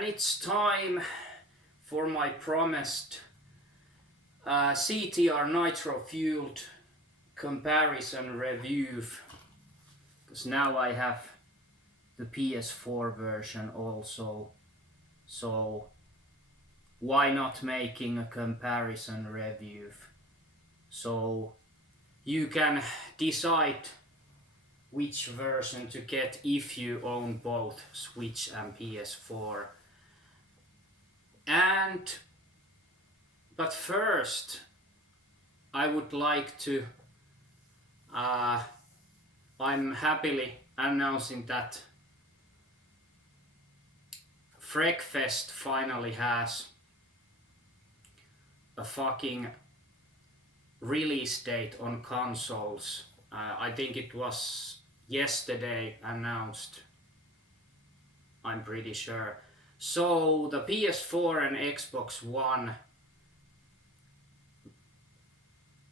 And it's time for my promised CTR Nitro-Fueled comparison review, because now I have the PS4 version also, so why not making a comparison review? So you can decide which version to get if you own both Switch and PS4. But first I would like to I'm happily announcing that Wreckfest finally has a fucking release date on consoles. I think it was yesterday announced, I'm pretty sure. So the PS4 and Xbox One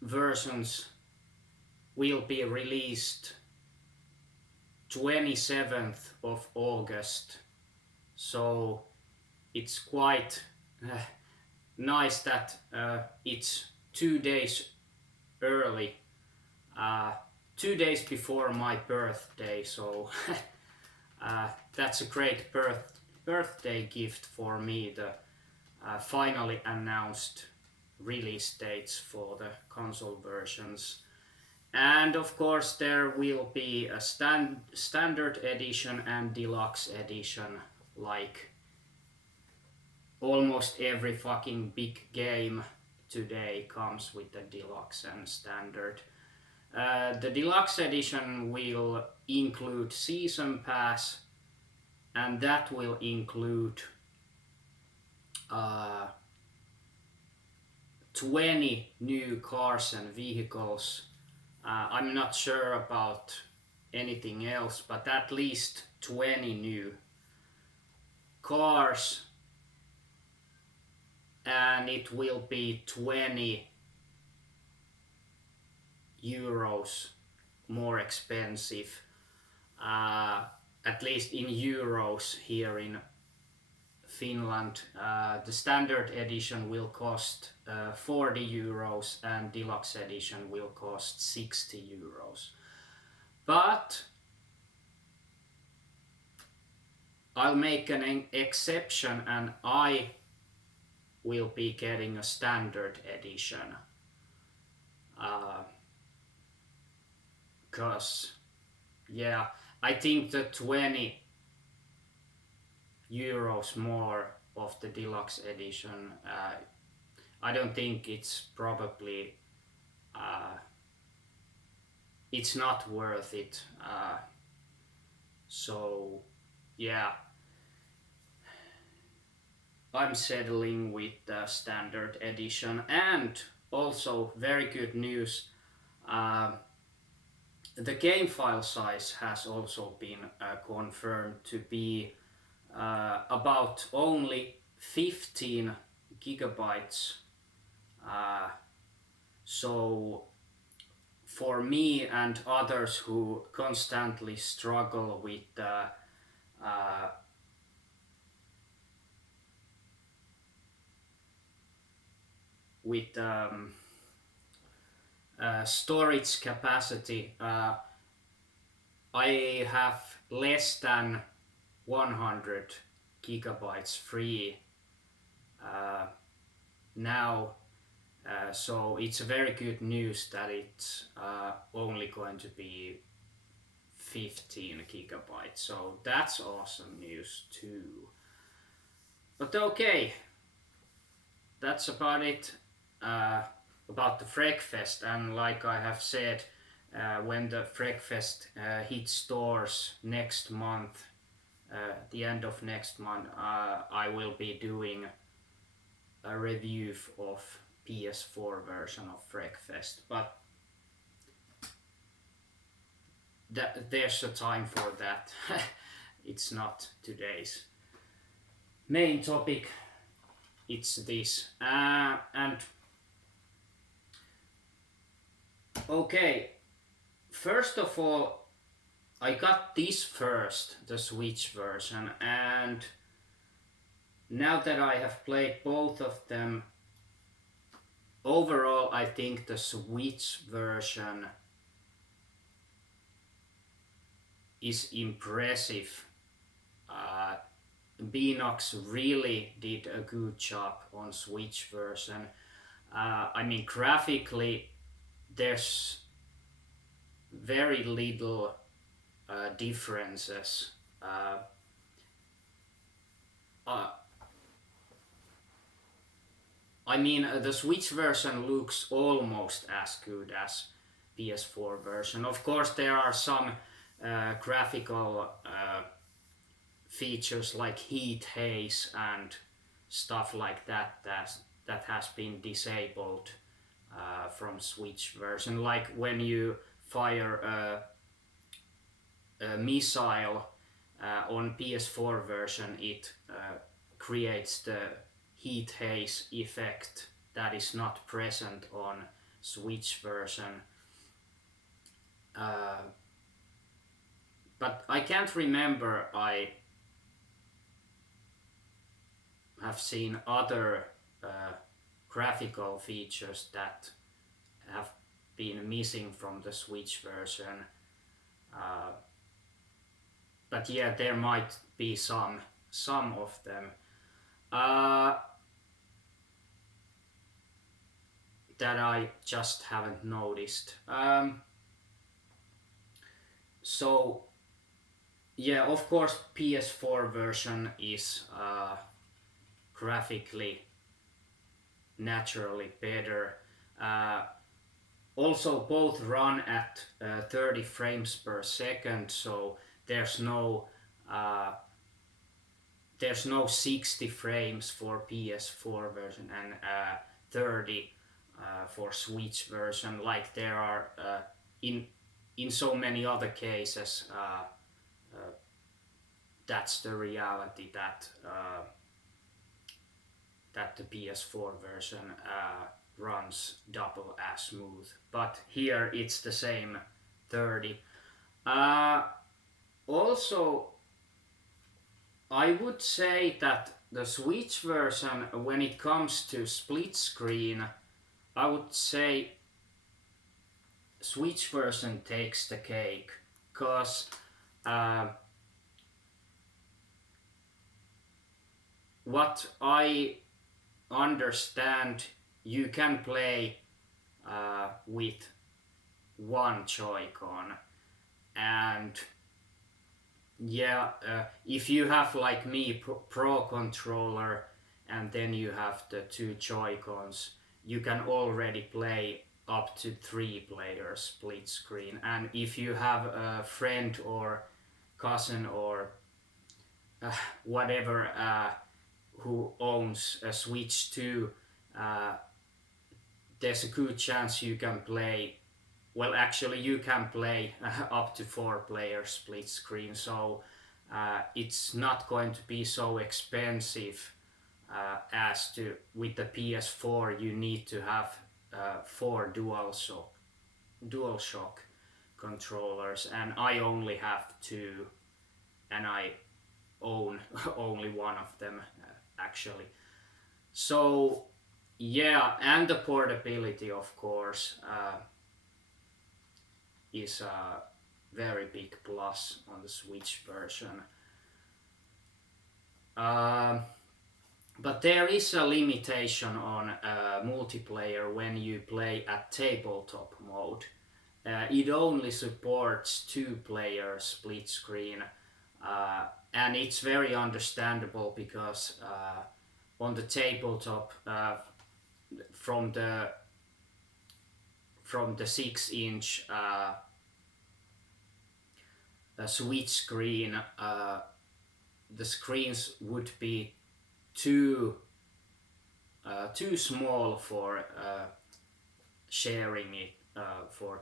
versions will be released 27th of August. So it's quite nice that it's 2 days early, 2 days before my birthday, so that's a great birthday gift for me, the finally announced release dates for the console versions. And of course there will be a standard edition and deluxe edition, like almost every fucking big game today comes with the deluxe and standard. The deluxe edition will include season pass, and that will include 20 new cars and vehicles. I'm not sure about anything else, but at least 20 new cars, and it will be 20 euros more expensive, at least in euros here in Finland. The standard edition will cost 40 euros and deluxe edition will cost 60 euros. But I'll make an exception and I will be getting a standard edition. Cause yeah, I think the 20 euros more of the deluxe edition, I don't think it's probably it's not worth it. So yeah, I'm settling with the standard edition. And also very good news, the game file size has also been confirmed to be about only 15 gigabytes. So for me and others who constantly struggle with storage capacity, I have less than 100 gigabytes free now, so it's very good news that it's only going to be 15 gigabytes, so that's awesome news too. But okay, that's about it about the Wreckfest. And like I have said, when the Wreckfest hits stores next month, the end of next month, I will be doing a review of PS4 version of Wreckfest. But there's a time for that. It's not today's main topic, it's this. And okay, first of all, I got this first, the Switch version, and now that I have played both of them, overall I think the Switch version is impressive. Uh, Beanox really did a good job on Switch version. I mean, graphically, there's very little differences. Uh, uh, I mean, the Switch version looks almost as good as PS4 version. Of course, there are some graphical features like heat haze and stuff like that has been disabled from Switch version. Like when you fire a missile on PS4 version, it creates the heat haze effect that is not present on Switch version. Uh, but I can't remember I have seen other graphical features that have been missing from the Switch version. Uh, but yeah, there might be some of them. Uh, that I just haven't noticed. So yeah, of course, PS4 version is graphically naturally better. Uh, Also, both run at 30 frames per second, so there's no uh, 60 frames for PS4 version and 30 for Switch version, like there are in so many other cases. That's the reality that the PS4 version runs double as smooth, but here it's the same 30. Also, I would say that the Switch version, when it comes to split screen, I would say Switch version takes the cake, because what I understand, you can play with one Joy-Con, and yeah, if you have like me Pro controller and then you have the two Joy-Cons, you can already play up to 3 players split screen. And if you have a friend or cousin or whatever who owns a Switch 2, there's a good chance you can play. Well, actually, you can play up to 4 players split screen, so it's not going to be so expensive as to with the PS4. You need to have 4 DualShock controllers, and I only have 2, and I own only one of them actually. So yeah, and the portability, of course, is a very big plus on the Switch version. But there is a limitation on multiplayer when you play at tabletop mode. It only supports 2 player split screen, and it's very understandable because on the tabletop, from the 6-inch Switch screen, the screens would be too small for sharing it for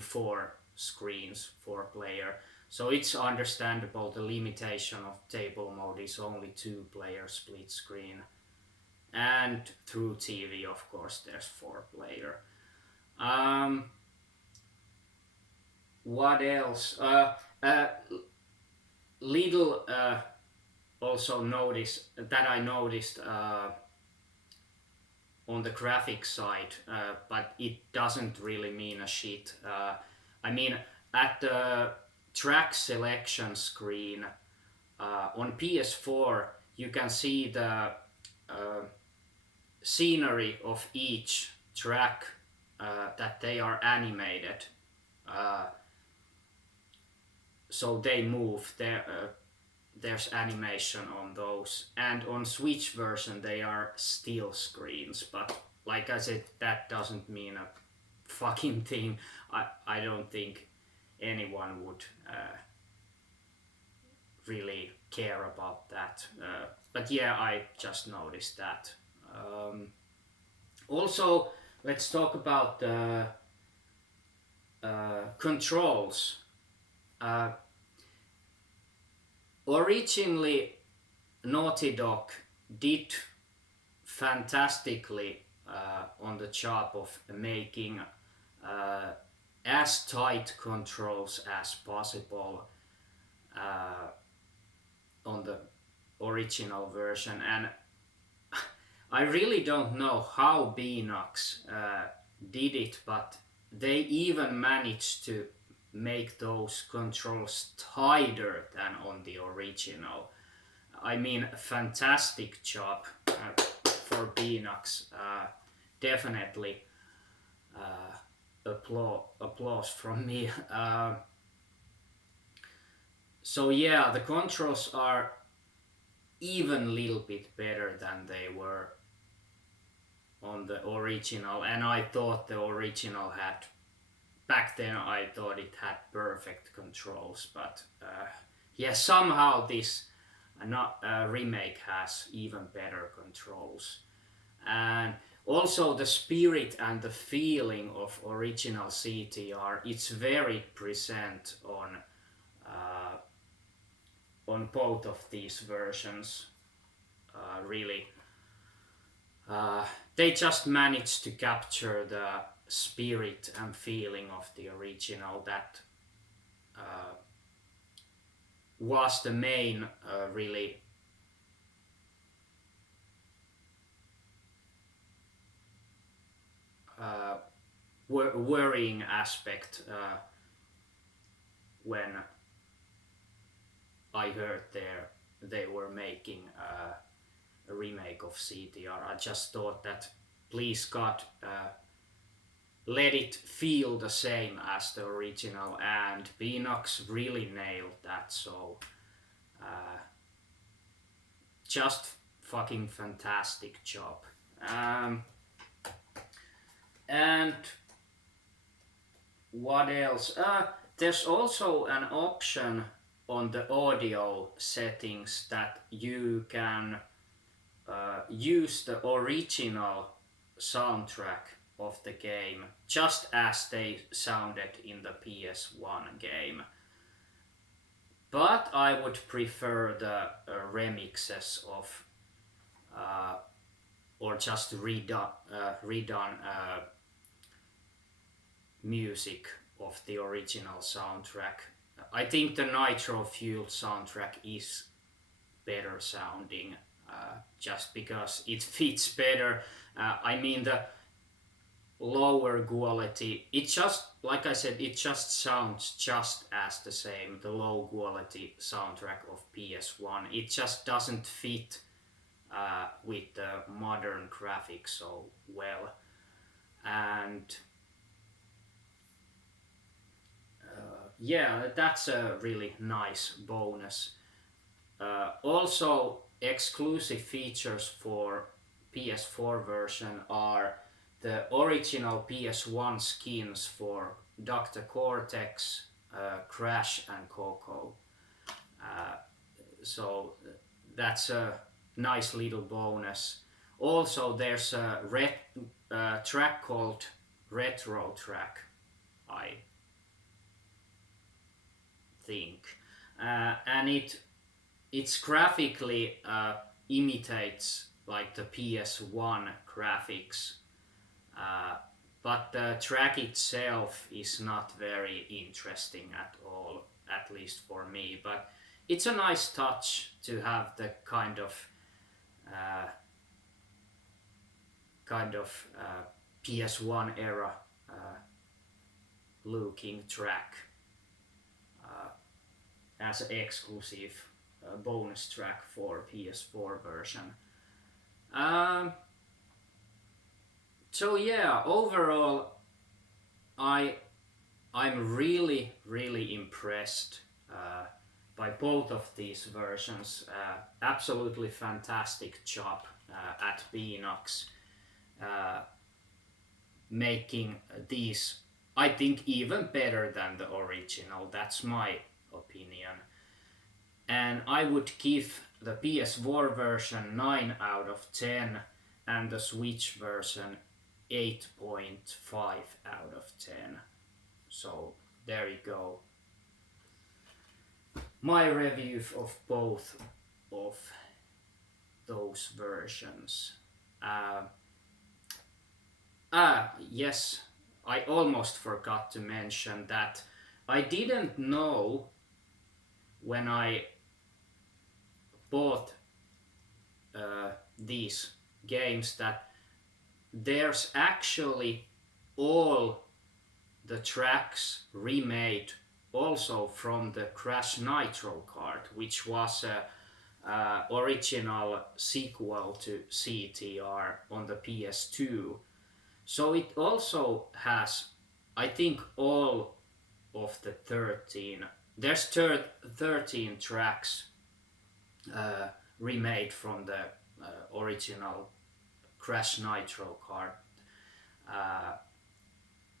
4 screens, 4 player. So it's understandable the limitation of table mode is only 2 player split screen, and through TV, of course, there's 4 player. What else? Little also noticed that I noticed on the graphic side, but it doesn't really mean a shit. I mean, at the track selection screen on PS4, you can see the scenery of each track that they are animated. Uh, so they move. There's animation on those, and on Switch version they are still screens. But like I said, that doesn't mean a fucking thing. I don't think anyone would really care about that. But yeah, I just noticed that. Also, let's talk about the controls. Uh, Originally, Naughty Dog did fantastically on the job of making as tight controls as possible on the original version, and I really don't know how Beanox did it, but they even managed to make those controls tighter than on the original. I mean, fantastic job for Beanox. Definitely applause from me. So yeah, the controls are even a little bit better than they were on the original, and I thought the original had, back then I thought it had perfect controls, but yeah, somehow this remake has even better controls. And also the spirit and the feeling of original CTR, it's very present on both of these versions. Really, they just managed to capture the spirit and feeling of the original that was the main really worrying aspect when I heard they were making a remake of CTR. I just thought that, please God, let it feel the same as the original, and Beanox really nailed that. So just fucking fantastic job. And what else? There's also an option on the audio settings that you can use the original soundtrack of the game just as they sounded in the PS1 game. But I would prefer the remixes of or just redone music of the original soundtrack. I think the Nitro-Fueled soundtrack is better sounding, just because it fits better. I mean, the lower quality, it just, like I said, it just sounds just as the same, the low quality soundtrack of PS1. It just doesn't fit with the modern graphics so well. And yeah, that's a really nice bonus. Also, exclusive features for PS4 version are the original PS1 skins for Dr. Cortex, Crash, and Coco. So that's a nice little bonus. Also, there's a track called Retro Track, I think, and it's graphically imitates like the PS1 graphics, but the track itself is not very interesting at all, at least for me. But it's a nice touch to have the kind of PS1 era looking track as an exclusive bonus track for PS4 version. So yeah, overall, I'm really impressed by both of these versions. Absolutely fantastic job at Beanox making these, I think, even better than the original. That's my opinion. And I would give the PS4 version 9 out of 10 and the Switch version 8.5 out of 10. So there you go. My review of both of those versions. Yes, I almost forgot to mention that I didn't know when I bought these games that there's actually all the tracks remade also from the Crash Nitro card, which was a original sequel to CTR on the PS2. So it also has, I think, all of the 13. There's 13 tracks remade from the original Crash Nitro card.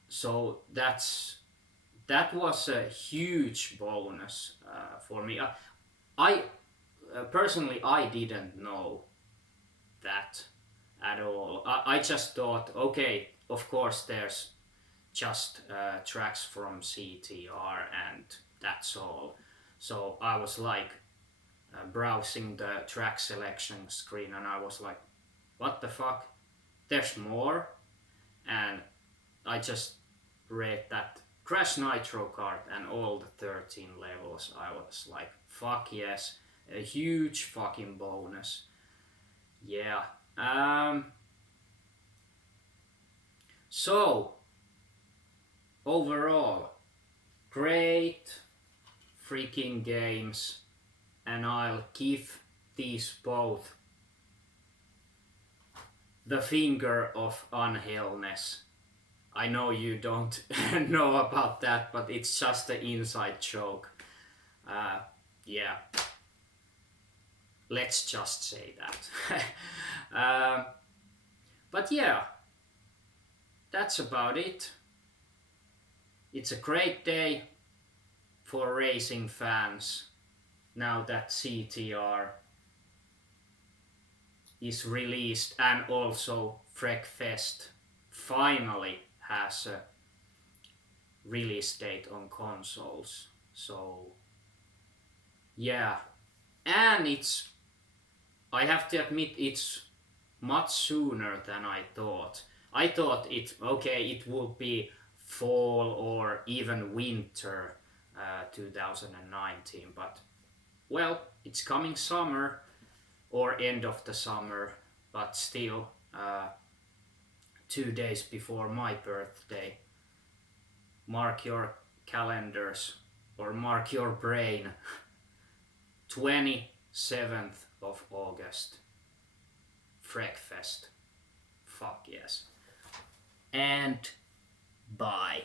So that was a huge bonus for me. I personally, I didn't know that at all. I just thought, okay, of course there's just tracks from CTR and that's all. So I was like browsing the track selection screen and I was like, what the fuck? There's more? And I just read that Crash Nitro card and all the 13 levels. I was like, fuck yes, a huge fucking bonus. Yeah. So overall, great freaking games, and I'll give these both the finger of unhellness. I know you don't know about that, but it's just an inside joke. Yeah. Let's just say that. But yeah, that's about it. It's a great day for racing fans now that CTR is released, and also Wreckfest finally has a release date on consoles. So yeah, and I have to admit, it's much sooner than I thought. I thought it would be fall or even winter 2019, but well, it's coming summer or end of the summer, but still 2 days before my birthday. Mark your calendars or mark your brain. 27th of August. Wreckfest. Fuck yes. And bye.